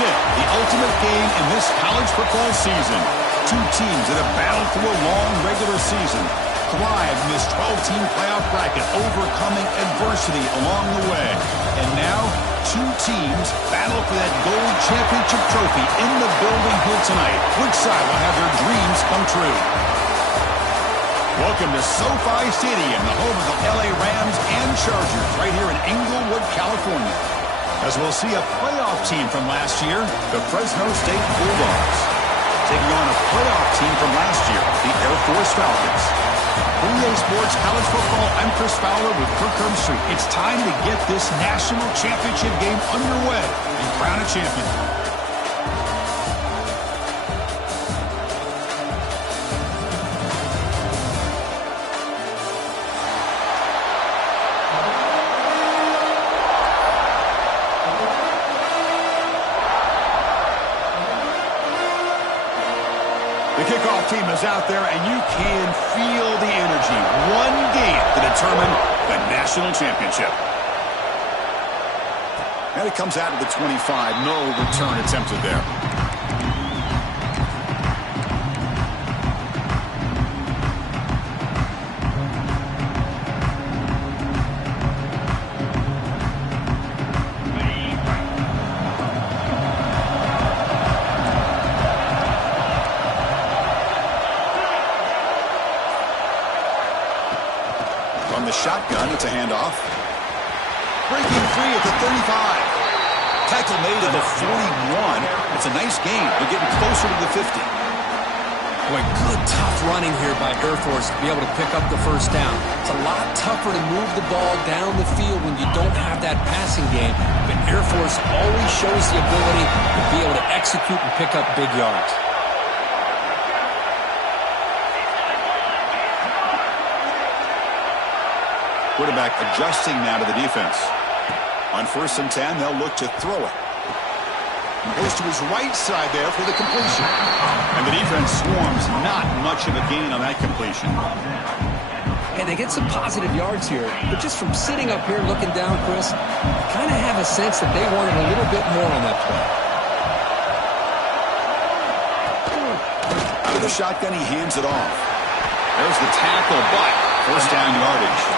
it, the ultimate game in this college football season. Two teams that have battled through a long regular season, thrived in this 12-team playoff bracket, overcoming adversity along the way. And now, two teams battle for that gold championship trophy in the building here tonight. Which side will have their dreams come true? Welcome to SoFi Stadium, the home of the LA Rams and Chargers, right here in Inglewood, California. As we'll see a playoff team from last year, the Fresno State Bulldogs, taking on a playoff team from last year, the Air Force Falcons. For EA Sports College Football, I'm Chris Fowler with Kirk Herbstreit. It's time to get this national championship game underway and crown a champion. The kickoff team is out there, and you can feel the energy. One game to determine the national championship. And it comes out of the 25. No return attempted there. From the shotgun, it's a handoff. Breaking free at the 35. Tackle made at the 41. It's a nice gain. They're getting closer to the 50. Boy, good tough running here by Air Force to be able to pick up the first down. It's a lot tougher to move the ball down the field when you don't have that passing game. But Air Force always shows the ability to be able to execute and pick up big yards. Quarterback adjusting now to the defense. On 1st and 10, they'll look to throw it. He goes to his right side there for the completion. And the defense swarms. Not much of a gain on that completion. And they get some positive yards here. But just from sitting up here looking down, Chris, I kind of have a sense that they wanted a little bit more on that play. Out of the shotgun, he hands it off. There's the tackle, but first down yardage.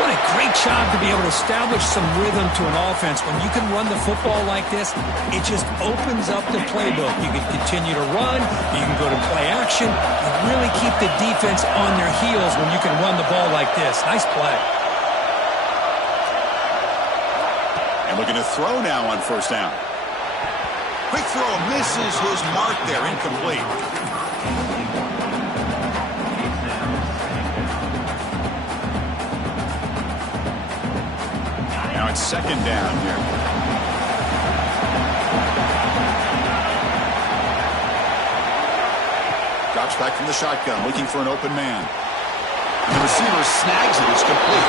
What a great job to be able to establish some rhythm to an offense. When you can run the football like this, it just opens up the playbook. You can continue to run. You can go to play action. You really keep the defense on their heels when you can run the ball like this. Nice play. And looking to throw now on 1st down. Quick throw misses his mark there, incomplete. Now it's 2nd down here. Drops back from the shotgun, looking for an open man. And the receiver snags it. It's complete.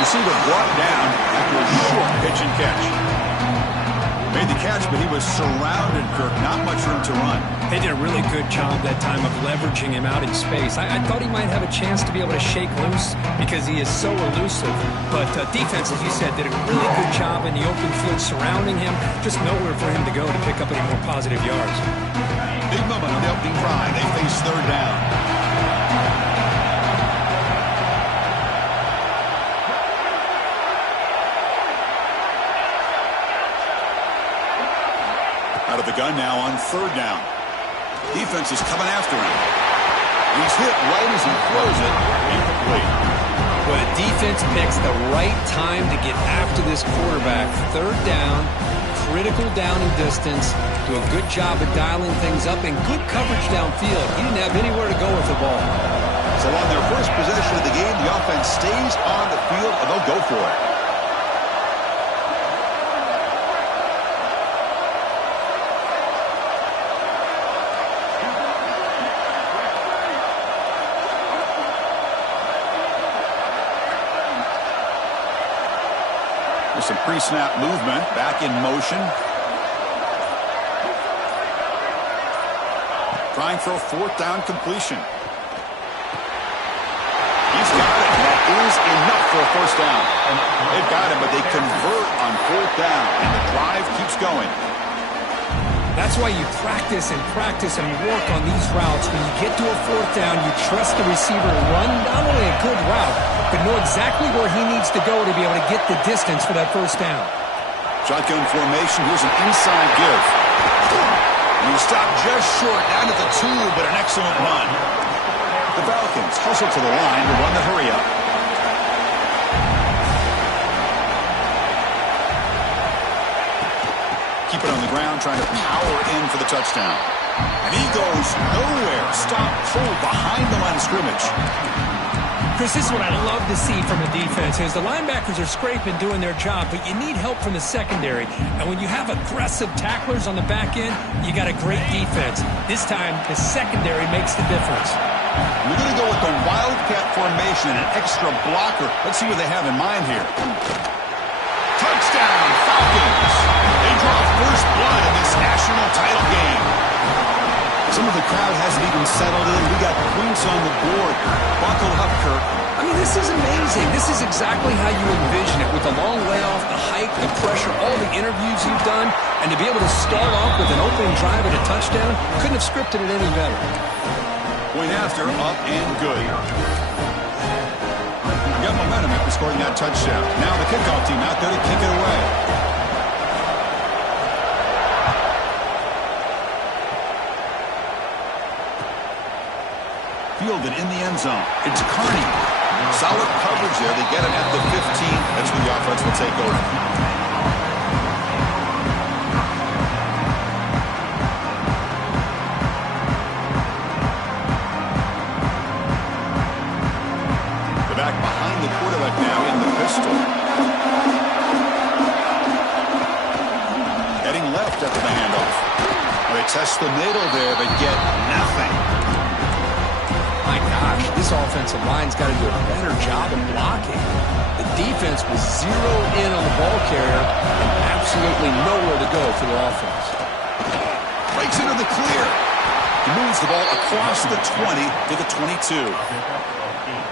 Receiver brought down after a short pitch and catch. Made the catch, but he was surrounded, Kirk. Not much room to run. They did a really good job that time of leveraging him out in space. I thought he might have a chance to be able to shake loose because he is so elusive. But defense, as you said, did a really good job in the open field surrounding him. Just nowhere for him to go to pick up any more positive yards. Big moment on the opening drive. They face 3rd down. Out of the gun now on 3rd down. Defense is coming after him. He's hit right as he throws it. Incomplete. Well, the defense picks the right time to get after this quarterback. 3rd down, critical down and distance. Do a good job of dialing things up and good coverage downfield. He didn't have anywhere to go with the ball. So on their first possession of the game, the offense stays on the field and they'll go for it. Some pre-snap movement, back in motion. Trying for a 4th down completion. He's got it. That is enough for a 1st down. They've got him, but they convert on 4th down, and the drive keeps going. That's why you practice and practice and work on these routes. When you get to a fourth down, you trust the receiver to run not only a good route, but know exactly where he needs to go to be able to get the distance for that first down. Shotgun formation. Here's an inside give. And he stopped just short, down at the 2, but an excellent run. The Falcons hustle to the line to run the hurry up. Keep it on the ground, trying to power in for the touchdown. And he goes nowhere. Stop cold behind the line of scrimmage. Chris, this is what I love to see from a defense is the linebackers are scraping, doing their job, but you need help from the secondary. And when you have aggressive tacklers on the back end, you got a great defense. This time, the secondary makes the difference. We're going to go with the Wildcat formation and an extra blocker. Let's see what they have in mind here. Touchdown, Falcons! They draw first blood in this national title game. Some of the crowd hasn't even settled in. We got points on the board. Buckle up, Kirk. I mean, this is amazing. This is exactly how you envision it, with the long layoff, the hype, the pressure, all the interviews you've done, and to be able to start off with an opening drive and a touchdown, couldn't have scripted it any better. Point after, up and good. Got momentum after scoring that touchdown. Now the kickoff team out there to kick it away. Fielded in the end zone. It's Carney. Solid coverage there. They get it at the 15. That's where the offense will take over. They're back behind the quarterback now in the pistol. Heading left after the handoff. They test the middle there, but get nothing. My gosh, this offensive line's got to do a better job of blocking. The defense was zeroed in on the ball carrier and absolutely nowhere to go for the offense. Breaks into the clear. He moves the ball across the 20 to the 22.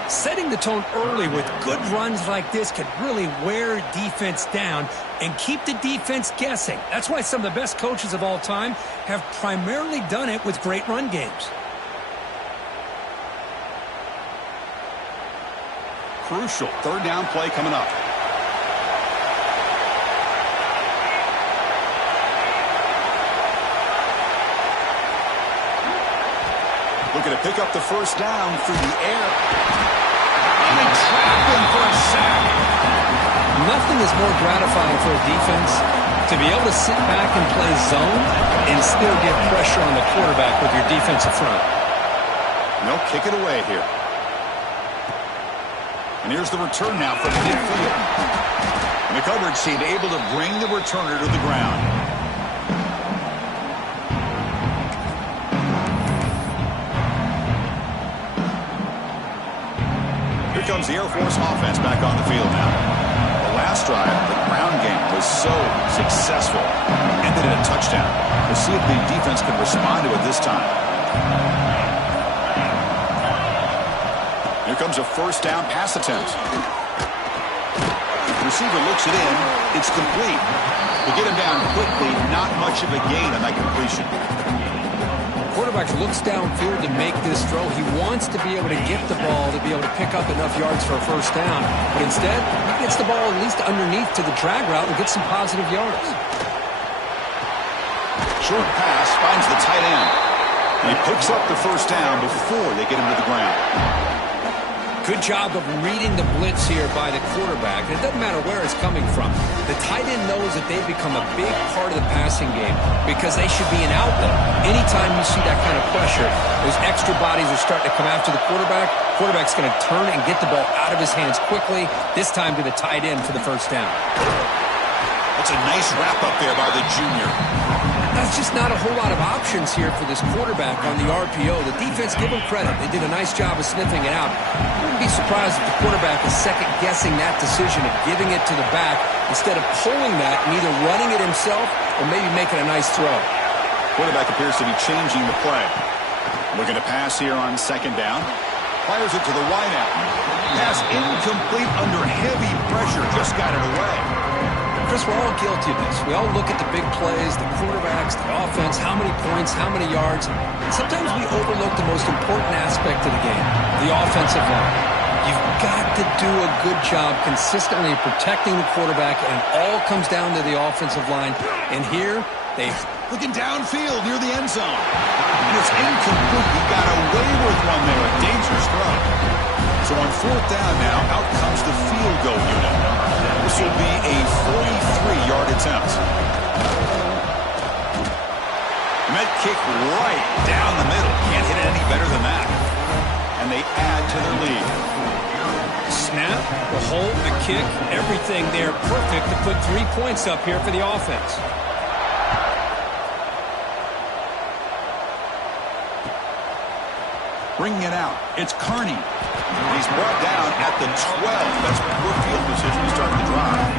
Setting the tone early with good runs like this can really wear defense down and keep the defense guessing. That's why some of the best coaches of all time have primarily done it with great run games. Crucial third down play coming up. Looking to pick up the first down through the air. And they trap him for a sack. Nothing is more gratifying for a defense to be able to sit back and play zone and still get pressure on the quarterback with your defensive front. And they'll kick it away here. And here's the return now from midfield. And the coverage team able to bring the returner to the ground. Here comes the Air Force offense back on the field now. The last drive, the ground game was so successful. Ended in a touchdown. We'll see if the defense can respond to it this time. Here comes a first down pass attempt. The receiver looks it in. It's complete. They get him down quickly. Not much of a gain on that completion. Quarterback looks downfield to make this throw. He wants to be able to get the ball to be able to pick up enough yards for a first down. But instead, he gets the ball at least underneath to the drag route and gets some positive yards. Short pass finds the tight end. And he picks up the first down before they get him to the ground. Good job of reading the blitz here by the quarterback. It doesn't matter where it's coming from. The tight end knows that they've become a big part of the passing game because they should be an outlet. Anytime you see that kind of pressure, those extra bodies are starting to come after the quarterback. Quarterback's going to turn and get the ball out of his hands quickly, this time to the tight end for the first down. That's a nice wrap up there by the junior. That's just not a whole lot of options here for this quarterback on the RPO. The defense, give them credit. They did a nice job of sniffing it out. I wouldn't be surprised if the quarterback is second-guessing that decision of giving it to the back instead of pulling that and either running it himself or maybe making a nice throw. Quarterback appears to be changing the play. Looking to pass here on second down. Fires it to the wideout. Pass incomplete under heavy pressure. Just got it away. Chris, we're all guilty of this. We all look at the big plays, the quarterbacks, the offense, how many points, how many yards. And sometimes we overlook the most important aspect of the game, the offensive line. You've got to do a good job consistently protecting the quarterback, and it all comes down to the offensive line. And here, they... Looking downfield near the end zone. And it's incomplete. He got away with one there. A dangerous throw. So on fourth down now, out comes the field goal unit. This will be a 43-yard attempt. Met kick right down the middle. Can't hit it any better than that. And they add to their lead. Snap, the hold, the kick, everything there perfect to put 3 points up here for the offense. Bringing it out, it's Carney. He's brought down at the 12. That's poor field position to start the drive.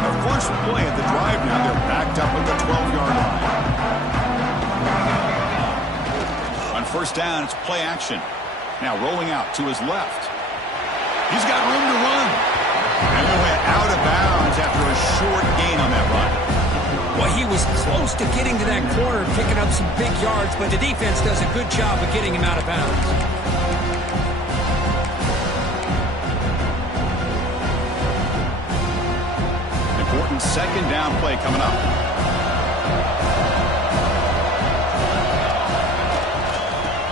Of course, play at the drive now. They're backed up at the 12-yard line. On first down, it's play action. Now rolling out to his left. He's got room to run. And he went out of bounds after a short gain on that run. Well, he was close to getting to that corner, picking up some big yards, but the defense does a good job of getting him out of bounds. Important second down play coming up.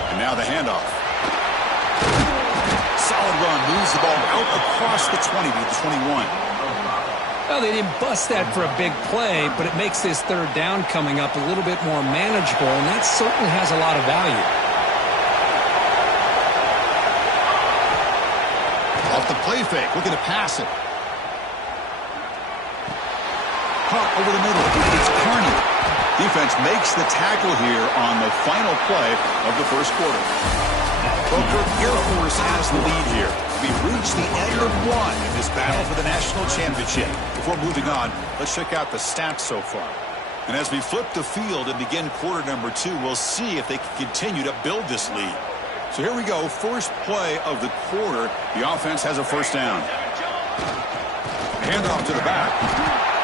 And now the handoff. Solid run, moves the ball out across the 20 to the 21. Well, they didn't bust that for a big play, but it makes this third down coming up a little bit more manageable, and that certainly has a lot of value. Off the play fake, looking to pass it. Caught over the middle. It's Carney. Defense makes the tackle here on the final play of the first quarter. Well, Kirk, Air Force has the lead here. We've reached the end of one in this battle for the National Championship. Before moving on, let's check out the stats so far. And as we flip the field and begin quarter number 2, we'll see if they can continue to build this lead. So here we go, first play of the quarter. The offense has a first down. Handoff to the back.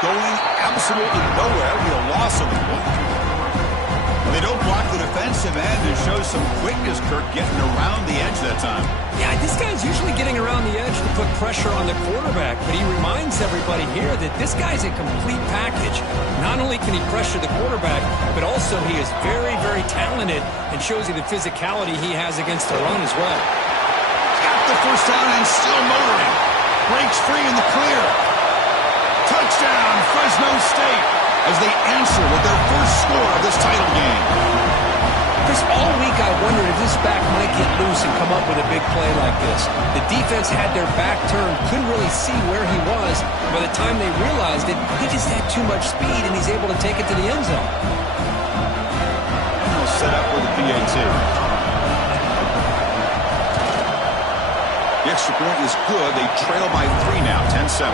Going absolutely nowhere. We a loss of the ball. They don't block the defensive end and show some quickness, Kirk, getting around the edge that time. Yeah, this guy's usually getting around the edge to put pressure on the quarterback, but he reminds everybody here that this guy's a complete package. Not only can he pressure the quarterback, but also he is very, very talented and shows you the physicality he has against the run as well. Got the first down and still motoring. Breaks free in the clear. Touchdown, Fresno State, as they answer with their first score of this title game. Chris, all week I wondered if this back might get loose and come up with a big play like this. The defense had their back turned, couldn't really see where he was. By the time they realized it, he just had too much speed, and he's able to take it to the end zone. And they'll set up with a PAT. The extra point is good. They trail by 3 now, 10-7.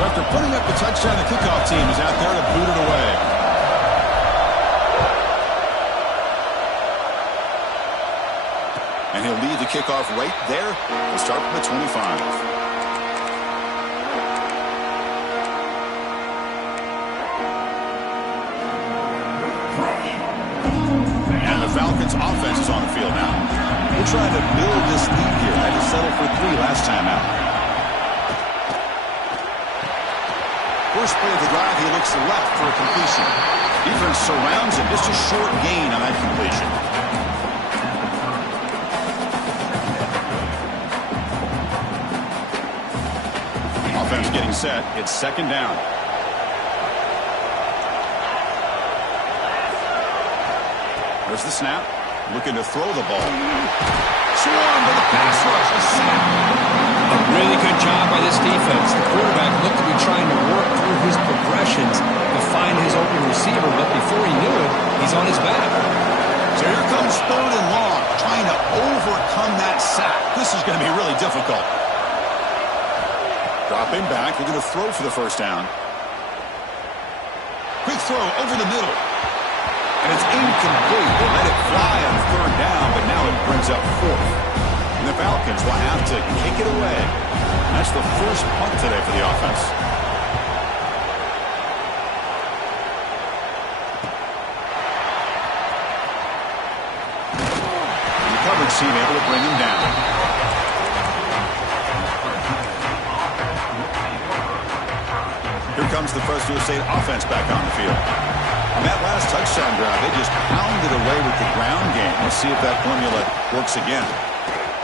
After putting up the touchdown, the kickoff team is out there to boot it away. And he'll lead the kickoff right there. We'll start from the 25. And the Falcons' offense is on the field now. We're trying to build this lead here. Had to settle for 3 last time out. First play of the drive, he looks left for a completion. Defense surrounds him. Just a short gain on that completion. Offense getting set. It's second down. There's the snap. Looking to throw the ball. Swarm with a pass rush. A sack. A really good job by this defense. The quarterback looked to be trying to work through his progressions to find his open receiver, but before he knew it, he's on his back. So here comes 3rd and long, trying to overcome that sack. This is going to be really difficult. Dropping back, they're going to throw for the first down. throw over the middle. And it's incomplete. They let it fly on third down, but now it brings up fourth. And the Falcons will have to kick it away. That's the first punt today for the offense. And the coverage team able to bring him down. Here comes the Fresno State offense back on the field. And that last touchdown drive, they just pounded away with the ground game. Let's see if that formula works again.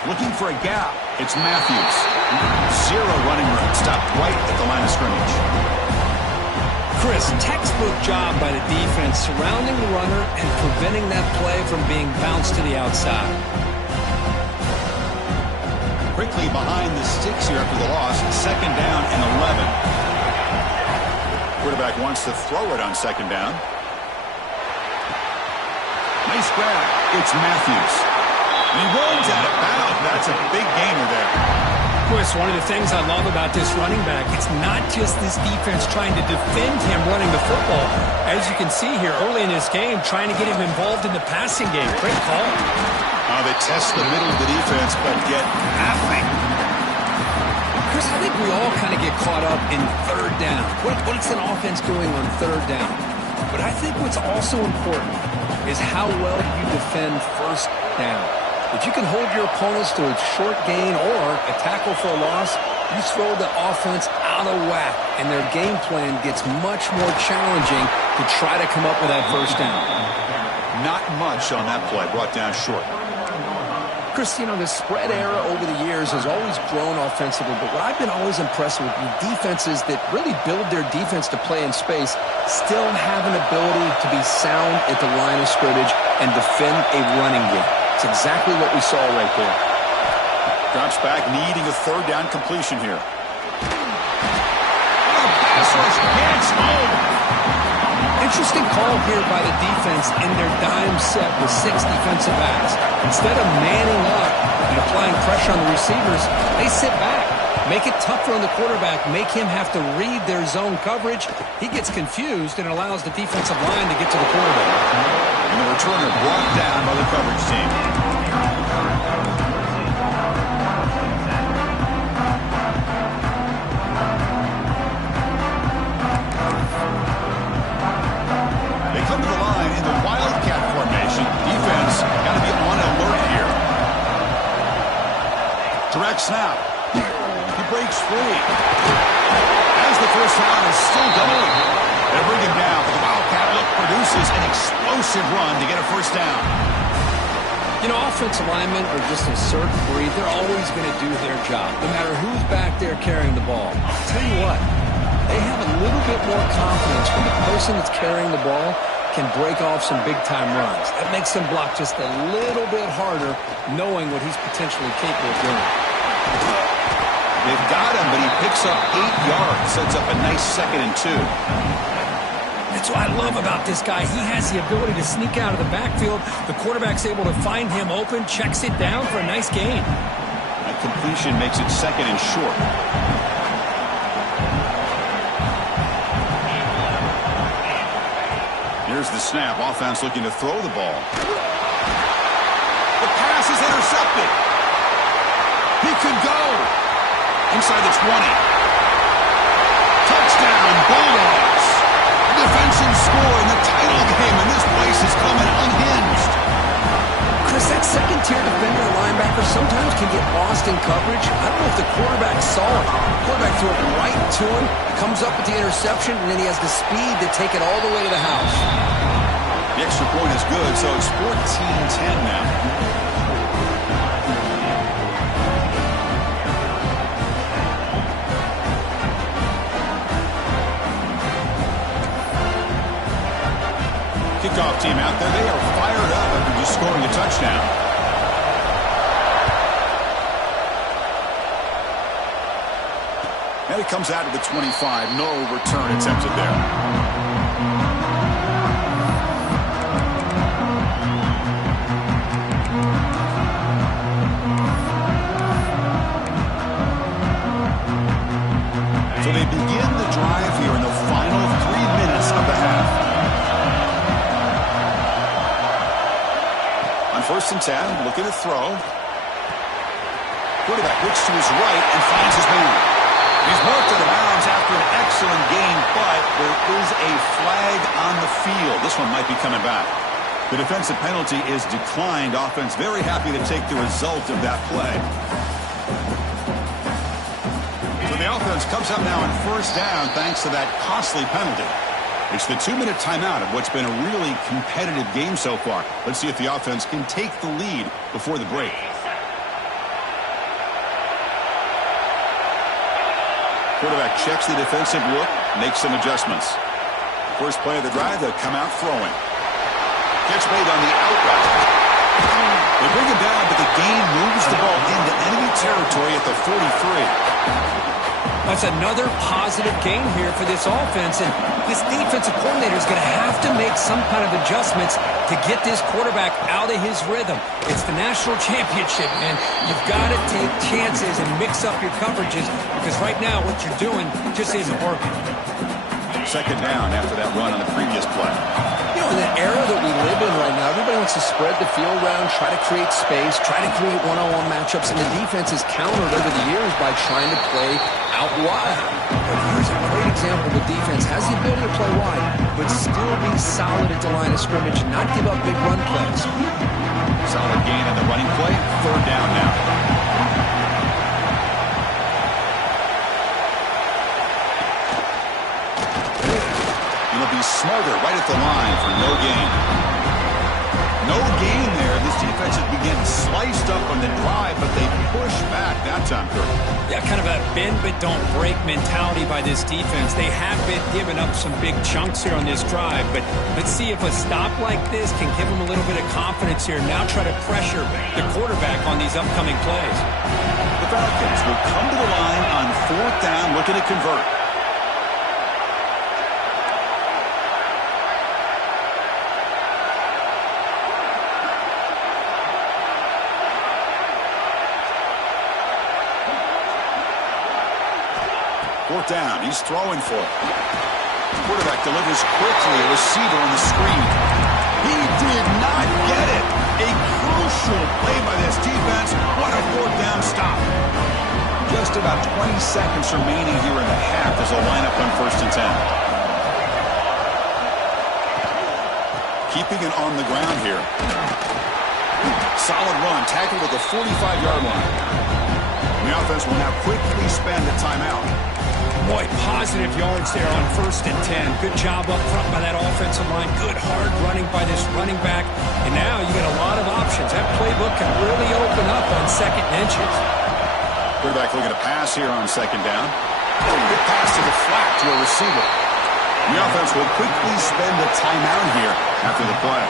Looking for a gap. It's Matthews. Zero running room. Stopped right at the line of scrimmage. Chris, textbook job by the defense surrounding the runner and preventing that play from being bounced to the outside. Quickly behind the sticks here after the loss. Second down and 11. Quarterback wants to throw it on second down. Nice grab. It's Matthews. And he runs out of bounds. That's a big gainer there. Chris, one of the things I love about this running back, it's not just this defense trying to defend him running the football. As you can see here early in this game, trying to get him involved in the passing game. Great call. They test the middle of the defense, but get nothing. Chris, I think we all kind of get caught up in third down. What's an offense doing on third down? But I think what's also important is how well you defend first down. If you can hold your opponents to a short gain or a tackle for a loss, you throw the offense out of whack, and their game plan gets much more challenging to try to come up with that first down. Not much on that play, brought down short. Chris, you know, the spread era over the years has always grown offensively, but what I've been always impressed with defenses that really build their defense to play in space still have an ability to be sound at the line of scrimmage and defend a running game. It's exactly what we saw right there. Drops back, needing a third down completion here. Oh, pass rush gets home. Interesting call here by the defense in their dime set with 6 defensive backs. Instead of manning up and applying pressure on the receivers, they sit back, make it tougher on the quarterback, make him have to read their zone coverage. He gets confused and allows the defensive line to get to the quarterback. And the returner brought down by the coverage team. Come to the line in the Wildcat formation. Defense got to be on alert here. Direct snap. He breaks free. As the first down is still going. They bring him down, but the Wildcat look produces an explosive run to get a first down. You know, offensive linemen are just a certain breed. They're always going to do their job, no matter who's back there carrying the ball. I'll tell you what, they have a little bit more confidence when the person that's carrying the ball can break off some big-time runs. That makes him block just a little bit harder, knowing what he's potentially capable of doing. They've got him, but he picks up 8 yards, sets up a nice 2nd and 2. That's what I love about this guy. He has the ability to sneak out of the backfield. The quarterback's able to find him open, checks it down for a nice gain. That completion makes it 2nd and short. Here's the snap. Offense looking to throw the ball. The pass is intercepted. He could go. Inside the 20. Touchdown, Bulldogs. Defensive score in the title game, and this place is coming unhinged. Chris, that second-tier defender or linebacker sometimes can get lost in coverage. I don't know if the quarterback saw it. The quarterback threw it right to him, comes up with the interception, and then he has the speed to take it all the way to the house. The extra point is good, so it's 14-10 now. Kickoff team out there. They are fired up after just scoring a touchdown. And it comes out to the 25. No return attempted there. So they begin the drive here in the final 3 minutes of the half. On 1st and 10, looking to throw. Quarterback looks to his right and finds his man. He's marked out of bounds after an excellent gain, but there is a flag on the field. This one might be coming back. The defensive penalty is declined. Offense very happy to take the result of that play. So the offense comes up now on 1st down thanks to that costly penalty. It's the 2-minute timeout of what's been a really competitive game so far. Let's see if the offense can take the lead before the break. Quarterback checks the defensive look, makes some adjustments. First play of the drive, they'll come out throwing. Catch made on the out route. They bring him down, but the gain moves the ball into enemy territory at the 43. That's another positive gain here for this offense, and this defensive coordinator is going to have to make some kind of adjustments to get this quarterback out of his rhythm. It's the national championship, man. You've got to take chances and mix up your coverages because right now what you're doing just isn't working. 2nd down after that run on the previous play. You know, in the era that we live in right now, everybody wants to spread the field around, try to create space, try to create one-on-one matchups, and the defense has countered over the years by trying to play out wide. But here's a great example. The defense has the ability to play wide, but still be solid at the line of scrimmage and not give up big run plays. Solid gain on the running play. 3rd down now. It'll be smarter right at the line for no gain. No gain there. This defense has begun sliced up on the drive, but they push back that time, Kirk. Yeah, kind of a bend but don't break mentality by this defense. They have been giving up some big chunks here on this drive, but let's see if a stop like this can give them a little bit of confidence here. Now try to pressure the quarterback on these upcoming plays. The Falcons will come to the line on 4th down, looking to convert. Down. He's throwing for it. Quarterback delivers quickly. A receiver on the screen. He did not get it. A crucial play by this defense. What a 4th down stop. Just about 20 seconds remaining here in the half as they'll line up on 1st and 10. Keeping it on the ground here. Solid run. Tackled at the 45-yard line. The offense will now quickly spend the timeout. Boy, positive yards there on 1st and 10. Good job up front by that offensive line. Good hard running by this running back. And now you got a lot of options. That playbook can really open up on 2nd and inches. Quarterback looking to pass here on 2nd down. Good pass to the flat to a receiver. The offense will quickly spend the timeout here after the play.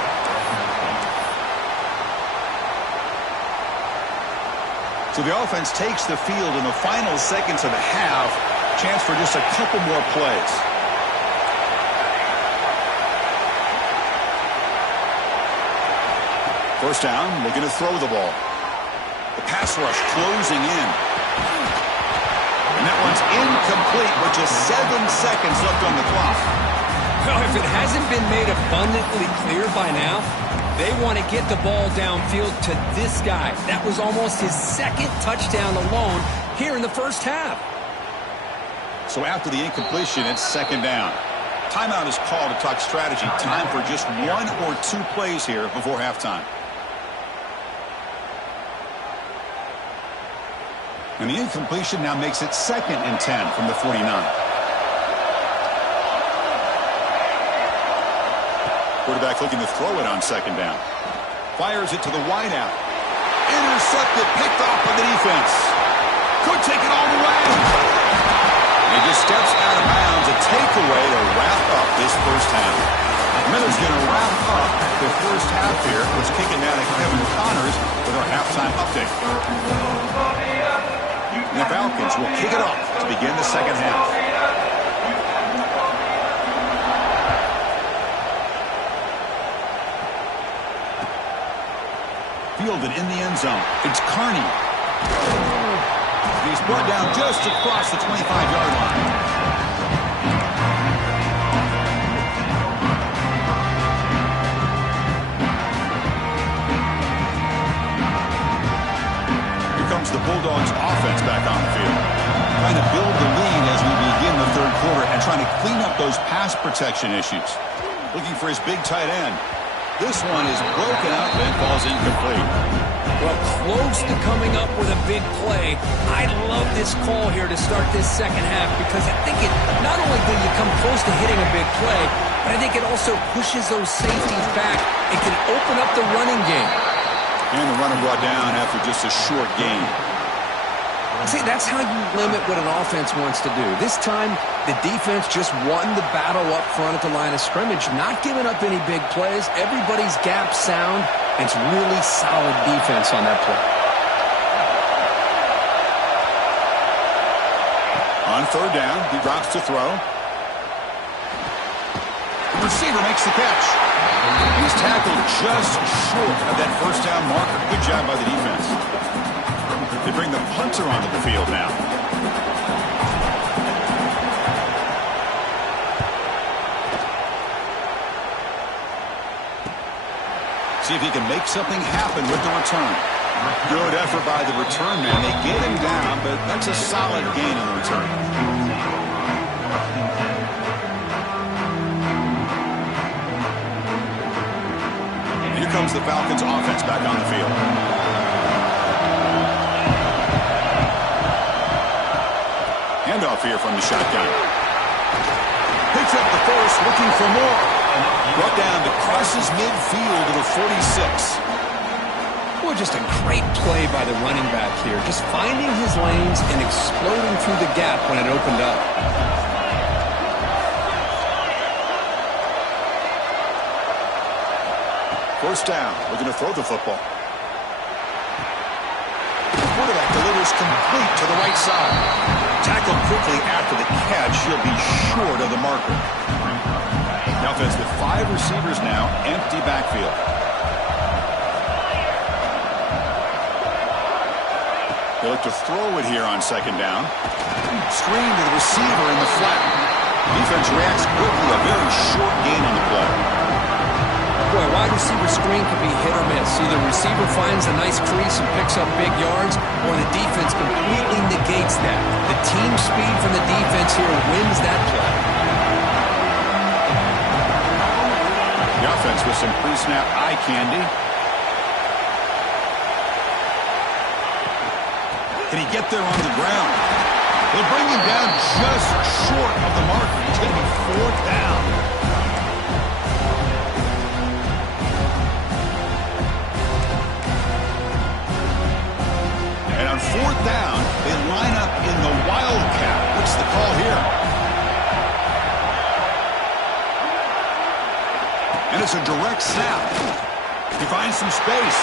So the offense takes the field in the final seconds of the half. Chance for just a couple more plays. First down, looking to throw the ball. The pass rush closing in. And that one's incomplete with just 7 seconds left on the clock. Well, if it hasn't been made abundantly clear by now, they want to get the ball downfield to this guy. That was almost his 2nd touchdown alone here in the first half. So after the incompletion, it's 2nd down. Timeout is called to talk strategy. Time for just 1 or 2 plays here before halftime. And the incompletion now makes it 2nd and 10 from the 49. Quarterback looking to throw it on 2nd down. Fires it to the wideout. Intercepted, picked off by the defense. Could take it all the way. He just steps out of bounds. A takeaway to wrap up this first half. Miller's going to wrap up the first half here. Let's kick it down to Kevin Connors with our halftime update. And the Falcons will kick it off to begin the 2nd half. Fielded in the end zone. It's Carney. He's brought down just across the 25-yard line. offense back on the field. Trying to build the lead as we begin the third quarter and trying to clean up those pass protection issues. Looking for his big tight end. This one is broken up and falls incomplete. Well, close to coming up with a big play. I love this call here to start this second half because I think it not only do you come close to hitting a big play, but I think it also pushes those safeties back and can open up the running game. And the runner brought down after just a short gain. See, that's how you limit what an offense wants to do. This time, the defense just won the battle up front at the line of scrimmage, not giving up any big plays. Everybody's gap sound, and it's really solid defense on that play. On third down, he drops to throw. The receiver makes the catch. He's tackled just short of that first down marker. Good job by the defense. They bring the punter onto the field now. See if he can make something happen with the return. Good effort by the return man. They get him down, but that's a solid gain on the return. Here comes the Falcons offense back on the field. Handoff here from the shotgun. Picks up the first, looking for more. Brought down to crosses midfield to the 46. Well, just a great play by the running back here. Just finding his lanes and exploding through the gap when it opened up. First down. Looking to throw the football. The quarterback delivers complete to the right side. Tackled quickly after the catch. He'll be short of the marker. The offense with 5 receivers now. Empty backfield. They look to throw it here on second down. Screen to the receiver in the flat. Defense reacts quickly. A very short gain on the play. Boy, wide receiver screen can be hit or miss. Either receiver finds a nice crease and picks up big yards, or the defense completely negates that. The team speed from the defense here wins that play. The offense with some pre-snap eye candy. Can he get there on the ground? They'll bring him down just short of the marker. He's going to be 4th down. And on 4th down, they line up in the wildcat. What's the call here? And it's a direct snap. He finds some space.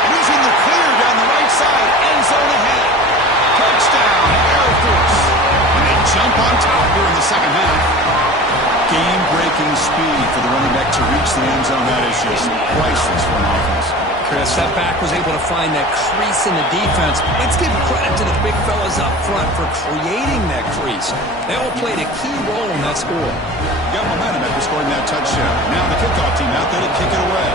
And he's in the clear down the right side. End zone ahead. Touchdown, Air Force. And they jump on top here in the second half. Game-breaking speed for the running back to reach the end zone. That is just priceless for an offense. Chris, that back was able to find that crease in the defense. Let's give credit to the big fellas up front for creating that crease. They all played a key role in that score. Got momentum after scoring that touchdown. Now the kickoff team out there to kick it away.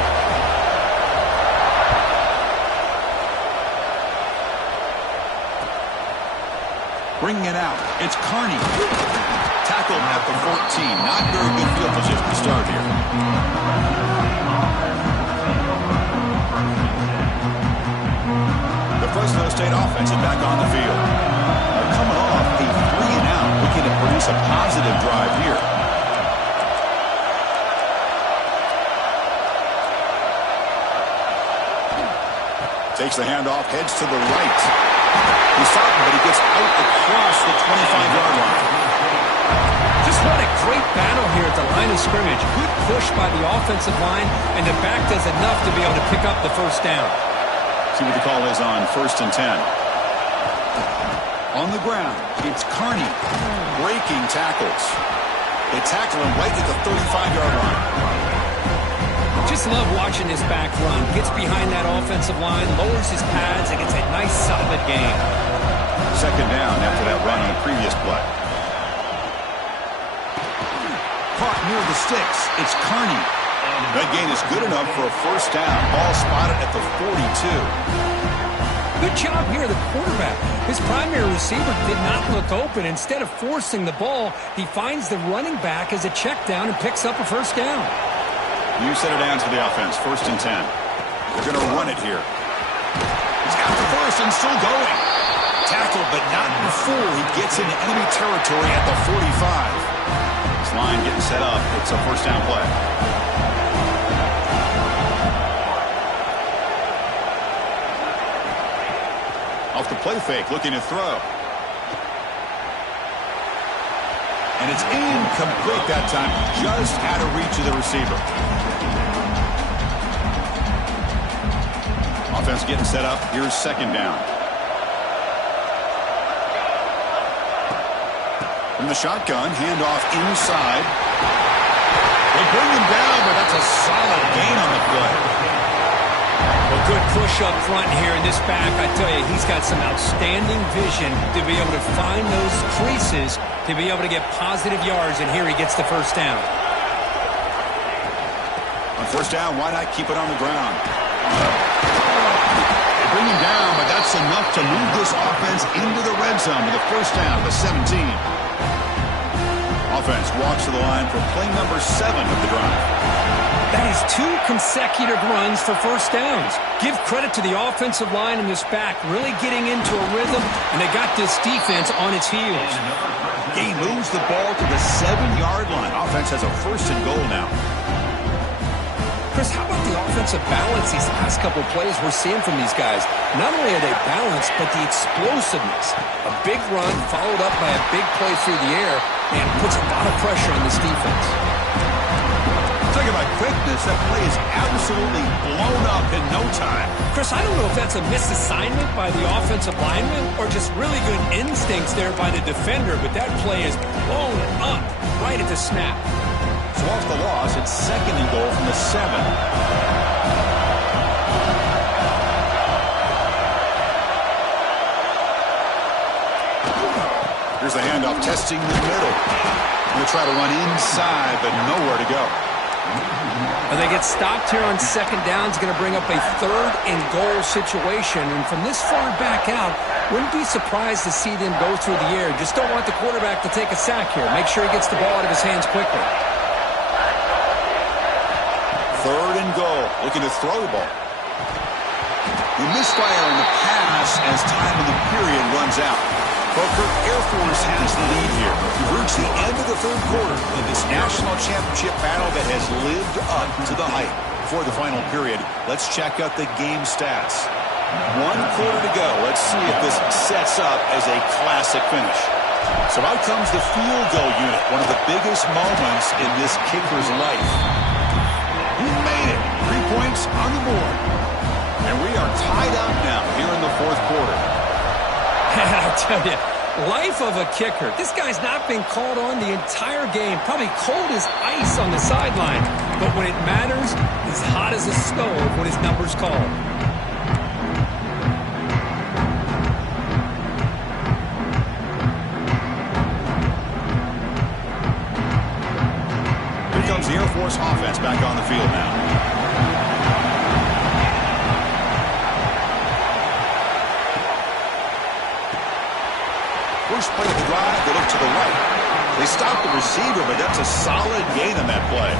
Bringing it out. It's Carney. Tackled at the 14. Not very good field position to start here. The Fresno State offense is back on the field. They're coming off a 3-and-out, looking to produce a positive drive here. Takes the handoff, heads to the right. He's starting, but he gets out across the 25-yard line. Just what a great battle here at the line of scrimmage. Good push by the offensive line, and the back does enough to be able to pick up the first down. See what the call is on 1st and 10. On the ground, it's Carney breaking tackles. They tackle him right at the 35-yard line. Just love watching this back run. Gets behind that offensive line, lowers his pads, and gets a nice solid gain. Second down after that run on the previous play. Caught near the sticks. It's Carney. That gain is good enough for a first down. Ball spotted at the 42. Good job here, the quarterback. His primary receiver did not look open. Instead of forcing the ball, he finds the running back as a check down and picks up a first down. You set it down to the offense, 1st and 10. They're going to run it here. He's got the first and still going. Tackled, but not before he gets into enemy territory at the 45. This line getting set up. It's a first down play. Off the play fake, looking to throw. And it's incomplete that time, just out of reach of the receiver. Offense getting set up. Here's 2nd down. From the shotgun, handoff inside. They bring him down, but that's a solid gain on the play. A good push up front here in this back. I tell you, he's got some outstanding vision to be able to find those creases, to be able to get positive yards, and here he gets the first down. On first down, why not keep it on the ground? They bring him down, but that's enough to move this offense into the red zone with a first down to 17. Offense walks to the line for play number 7 of the drive. That is 2 consecutive runs for first downs. Give credit to the offensive line in this back, really getting into a rhythm, and they got this defense on its heels. He moves the ball to the 7-yard line. Offense has a 1st and goal now. Chris, how about the offensive balance these last couple of plays we're seeing from these guys? Not only are they balanced, but the explosiveness. A big run followed up by a big play through the air, and puts a lot of pressure on this defense. Talk about quickness. That play is absolutely blown up in no time. Chris, I don't know if that's a misassignment by the offensive lineman or just really good instincts there by the defender, but that play is blown up right at the snap. So off the loss, it's 2nd and goal from the 7. Here's the handoff, testing the middle. Going to try to run inside, but nowhere to go. And they get stopped here on 2nd down. It's going to bring up a 3rd and goal situation. And from this far back out, wouldn't be surprised to see them go through the air. Just don't want the quarterback to take a sack here. Make sure he gets the ball out of his hands quickly. 3rd and goal, looking to throw the ball. The misfire on the pass as time in the period runs out. Booker, Air Force has the lead here. We've reached the end of the 3rd quarter in this national championship battle that has lived up to the hype. Before the final period, let's check out the game stats. 1 quarter to go. Let's see if this sets up as a classic finish. So out comes the field goal unit, one of the biggest moments in this kicker's life. He made it. 3 points on the board. And we are tied up now here in the 4th quarter. And I'll tell you, life of a kicker. This guy's not been called on the entire game. Probably cold as ice on the sideline. But when it matters, he's hot as a stove when his number's called. Here comes the Air Force offense back on the field now. First play of the drive, they look to the right. They stop the receiver, but that's a solid gain on that play.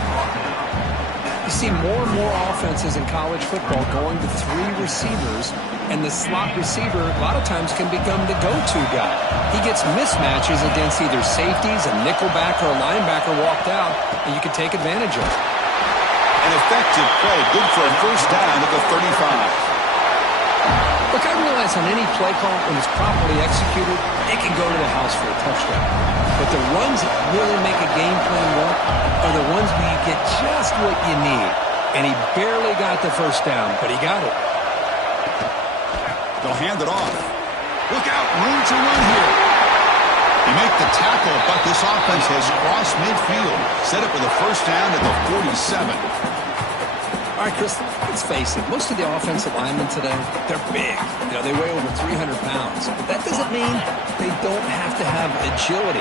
You see more and more offenses in college football going to 3 receivers, and the slot receiver a lot of times can become the go-to guy. He gets mismatches against either safeties, a nickelback, or a linebacker walked out, and you can take advantage of it. An effective play, good for a first down at the 35. Look, I realize on any play call, when it's properly executed, it can go to the house for a touchdown. But the runs that really make a game plan work are the ones where you get just what you need. And he barely got the first down, but he got it. They'll hand it off. Look out, room to run here. They make the tackle, but this offense has crossed midfield. Set up with a first down at the 47. All right, Chris, let's face it. Most of the offensive linemen today, they're big. You know, they weigh over 300 pounds. But that doesn't mean they don't have to have agility.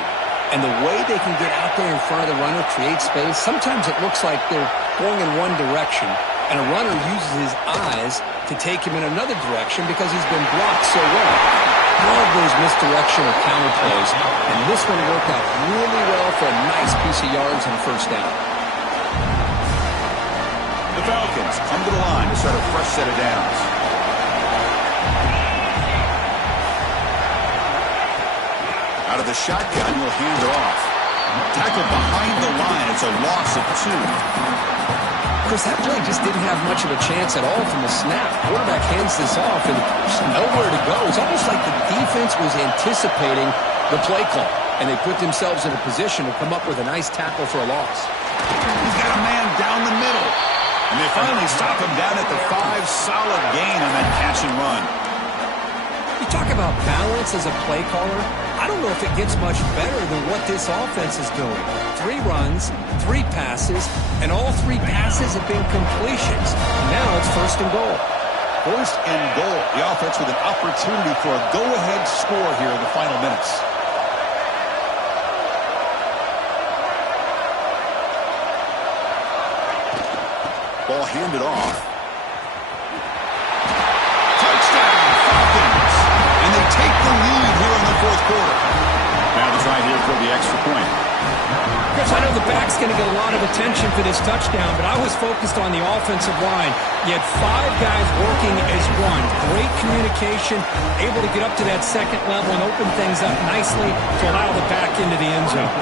And the way they can get out there in front of the runner, create space, sometimes it looks like they're going in one direction, And a runner uses his eyes to take him in another direction because he's been blocked so well. Love those misdirection or counter plays, and this one worked out really well for a nice piece of yards and first down. The Falcons come to the line to start a fresh set of downs. Out of the shotgun, he'll hand it off. Tackled behind the line. It's a loss of 2. Chris, that play just didn't have much of a chance at all from the snap. Quarterback hands this off, and there's nowhere to go. It's almost like the defense was anticipating the play call, and they put themselves in a position to come up with a nice tackle for a loss. He's got a man down the middle. And they finally stop him down at the 5. Solid gain on that catch and run. You talk about balance as a play caller. I don't know if it gets much better than what this offense is doing. 3 runs, 3 passes, and all 3 passes have been completions. Now it's first and goal. First and goal. The offense with an opportunity for a go-ahead score here in the final minutes. Ball handed off. Touchdown, Falcons! And they take the lead here in the fourth quarter. Now to try here for the extra point. Chris, I know the back's going to get a lot of attention for this touchdown, but I was focused on the offensive line. You had 5 guys working as one. Great communication, able to get up to that second level and open things up nicely to allow the back into the end zone.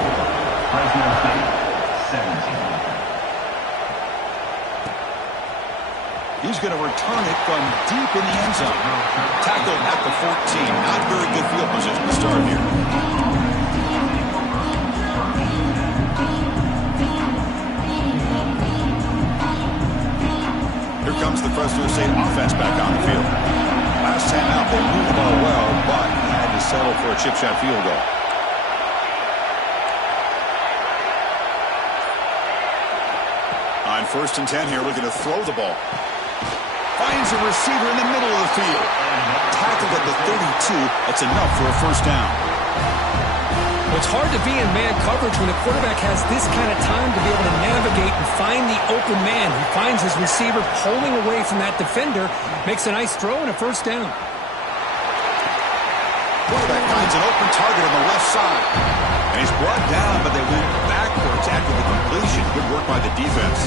Fresno State, 17. He's going to return it from deep in the end zone. Tackled at the 14. Not very good field position to start here. Here comes the Fresno State offense back on the field. Last time out, they moved the ball well, but had to settle for a chip shot field goal. On 1st and 10 here, looking to throw the ball. Finds a receiver in the middle of the field. Tackled at the 32. That's enough for a first down. Well, it's hard to be in man coverage when a quarterback has this kind of time to be able to navigate and find the open man. He finds his receiver pulling away from that defender, makes a nice throw and a first down. Quarterback finds an open target on the left side. And he's brought down, but they went backwards after the completion. Good work by the defense.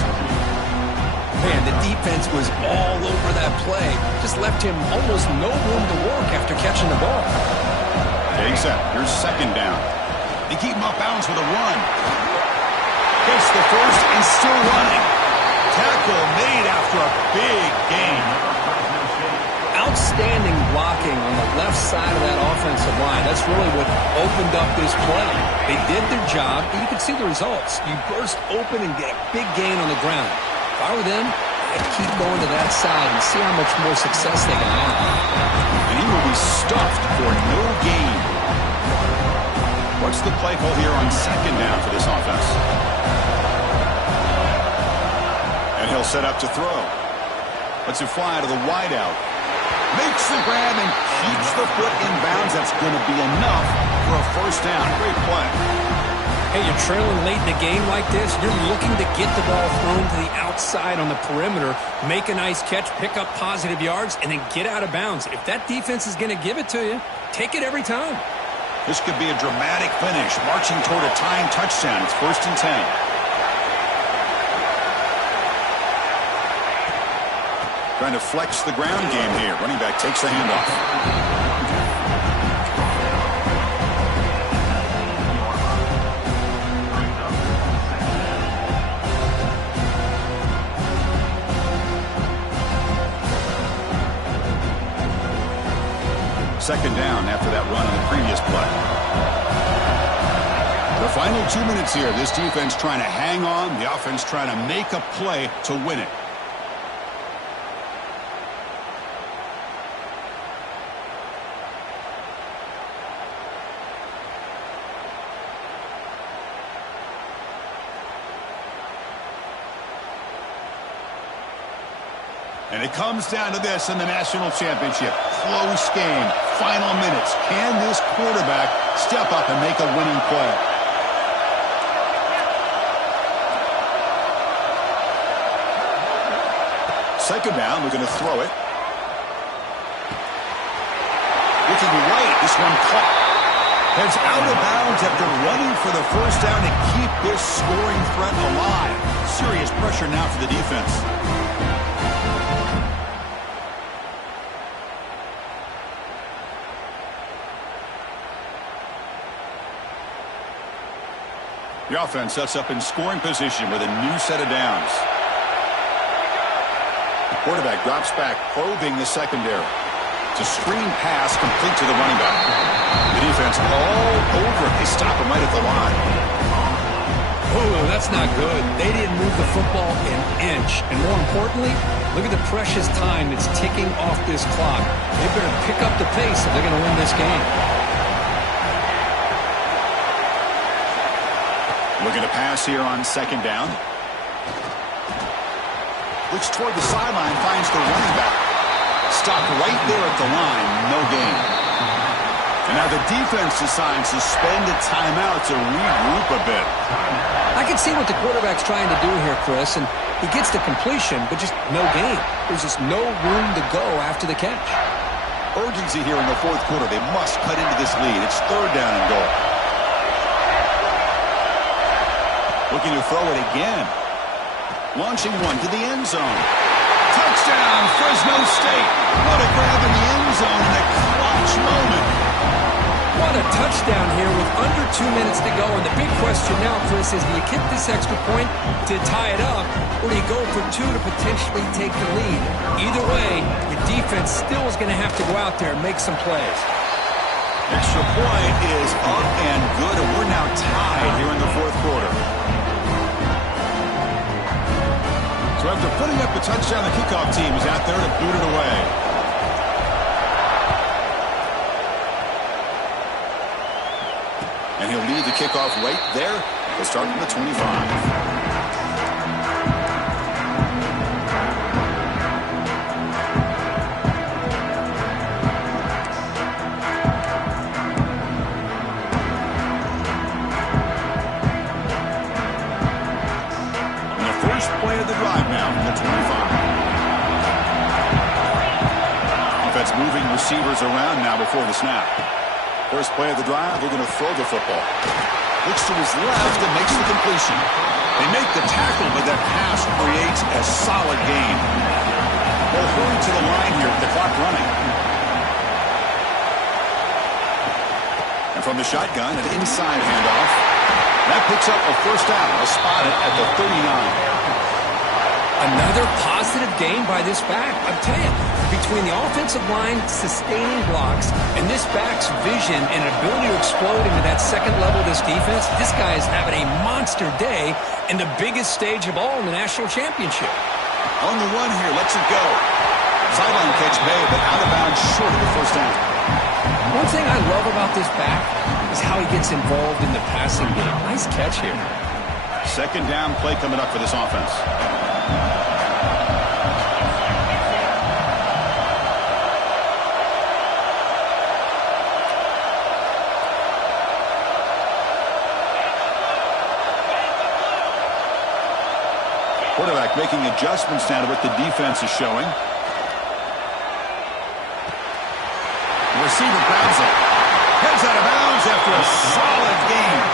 Man, the defense was all over that play. Just left him almost no room to work after catching the ball. Getting set. Here's second down. They keep him up bounds with a run. Gets the first and still running. Tackle made after a big gain. Outstanding blocking on the left side of that offensive line. That's really what opened up this play. They did their job, and you can see the results. You burst open and get a big gain on the ground. If I were them, I'd keep going to that side and see how much more success they can have. And he will be stuffed for no gain. What's the play call here on second down for this offense? And he'll set up to throw. Lets it fly to the wideout. Makes the grab and keeps the foot in bounds. That's going to be enough for a first down. Great play. Hey, you're trailing late in the game like this, you're looking to get the ball thrown to the outside on the perimeter, make a nice catch, pick up positive yards, and then get out of bounds. If that defense is going to give it to you, take it every time. This could be a dramatic finish, marching toward a tying touchdown. It's 1st and 10. Trying to flex the ground game here. Running back takes the handoff. Second down after that run on the previous play. The final 2 minutes here. This defense trying to hang on. The offense trying to make a play to win it. And it comes down to this in the national championship. Close game. Final minutes. Can this quarterback step up and make a winning play? Second down, we're going to throw it. Looking right, this one caught. Heads out of bounds after running for the first down to keep this scoring threat alive. Serious pressure now for the defense. The offense sets up in scoring position with a new set of downs. The quarterback drops back, probing the secondary. It's a screen pass complete to the running back. The defense all over it. They stop him right at the line. Oh, that's not good. They didn't move the football an inch. And more importantly, look at the precious time that's ticking off this clock. They better pick up the pace if they're going to win this game. Looking to pass here on second down. Looks toward the sideline, finds the running back. Stopped right there at the line, no gain. And now the defense decides to spend a timeout to regroup a bit. I can see what the quarterback's trying to do here, Chris, and he gets the completion, but just no gain. There's just no room to go after the catch. Urgency here in the fourth quarter. They must cut into this lead. It's third down and goal. Looking to throw it again. Launching one to the end zone. Touchdown, Fresno State. What a grab in the end zone in a clutch moment. What a touchdown here with under 2 minutes to go. And the big question now, Chris, is do you kick this extra point to tie it up, or do you go for two to potentially take the lead? Either way, your defense still is going to have to go out there and make some plays. Extra point is up and good, and we're now tied here in the fourth quarter. So after putting up the touchdown, the kickoff team is out there to boot it away. And he'll lead the kickoff right there. He'll start from the 25. Play of the drive now from the 25. Offense moving receivers around now before the snap. First play of the drive, they're going to throw the football. Looks to his left and makes the completion. They make the tackle, but that pass creates a solid gain. They'll hurry to the line here with the clock running. And from the shotgun, an inside handoff. That picks up a first down. They'll spot it at the 39. Another positive gain by this back. I'm telling you, between the offensive line sustaining blocks and this back's vision and ability to explode into that second level of this defense, this guy is having a monster day in the biggest stage of all in the national championship. On the run here, lets it go. Sideline catch made, but out of bounds short of the first down. One thing I love about this back is how he gets involved in the passing game. Nice catch here. Second down play coming up for this offense. Quarterback making adjustments now to what the defense is showing. The receiver grabs it. Heads out of bounds after a solid game.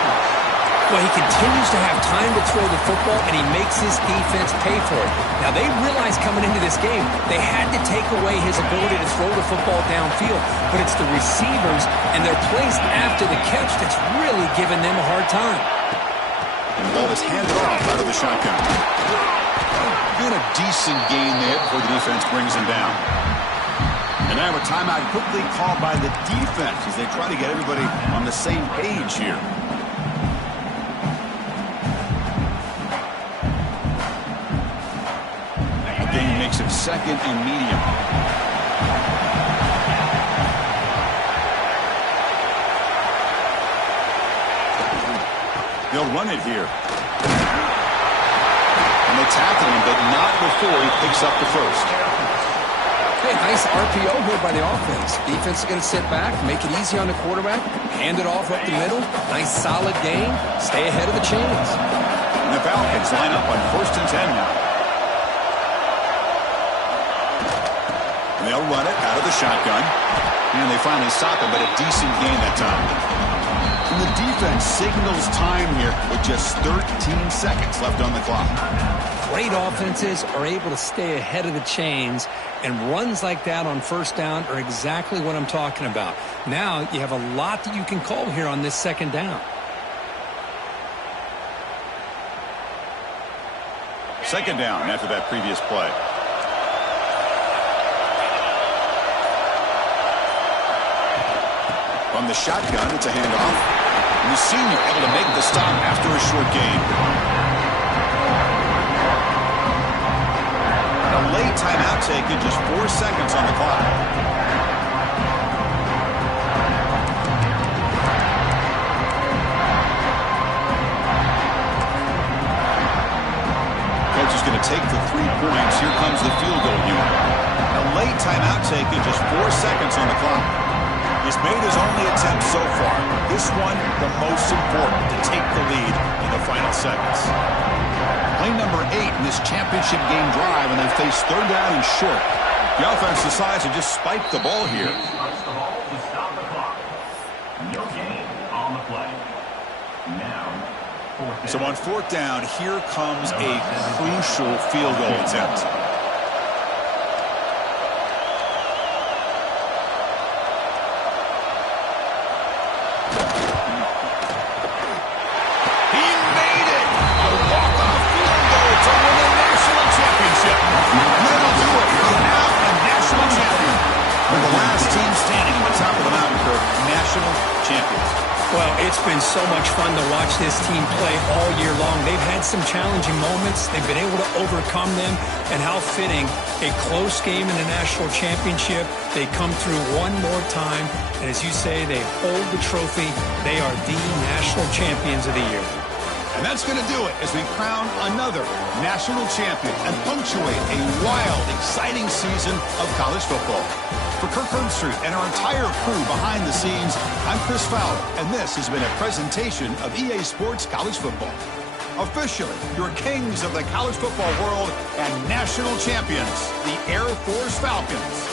Well, he continues to have time to throw the football, and he makes his defense pay for it. Now, they realized coming into this game they had to take away his ability to throw the football downfield, but it's the receivers and their plays after the catch that's really giving them a hard time. And the ball is handed off out of the shotgun. Doing a decent gain there before the defense brings him down. And now a timeout quickly called by the defense as they try to get everybody on the same page here. Gain makes it second and medium. They'll run it here. And they tackle him, but not before he picks up the first. Hey, nice RPO here by the offense. Defense is going to sit back, make it easy on the quarterback, hand it off up the middle. Nice solid gain. Stay ahead of the chains. And the Falcons line up on 1st and 10 now. they'll run it out of the shotgun. And they finally stop it, but a decent gain that time. And the defense signals time here with just 13 seconds left on the clock. Great offenses are able to stay ahead of the chains, and runs like that on first down are exactly what I'm talking about. Now you have a lot that you can call here on this second down. Second down after that previous play. From the shotgun, it's a handoff. And the senior able to make the stop after a short gain. A late timeout taken, just 4 seconds on the clock. Coach is going to take the 3 points. Here comes the field goal unit. A late timeout taken, just 4 seconds on the clock. He's made his only attempt so far. This one, the most important, to take the lead in the final seconds. Play number 8 in this championship game drive, and they face third down and short. The offense decides to just spike the ball here. Spikes the ball to stop the clock. No gain on the play. Now, So on fourth down, here comes a crucial field goal attempt. Well, it's been so much fun to watch this team play all year long. They've had some challenging moments. They've been able to overcome them. And how fitting, a close game in the national championship. They come through one more time. And as you say, they hold the trophy. They are the national champions of the year. And that's going to do it as we crown another national champion and punctuate a wild, exciting season of college football. For Kirk Herbstreit and our entire crew behind the scenes, I'm Chris Fowler, and this has been a presentation of EA Sports College Football. Officially, your kings of the college football world and national champions, the Air Force Falcons.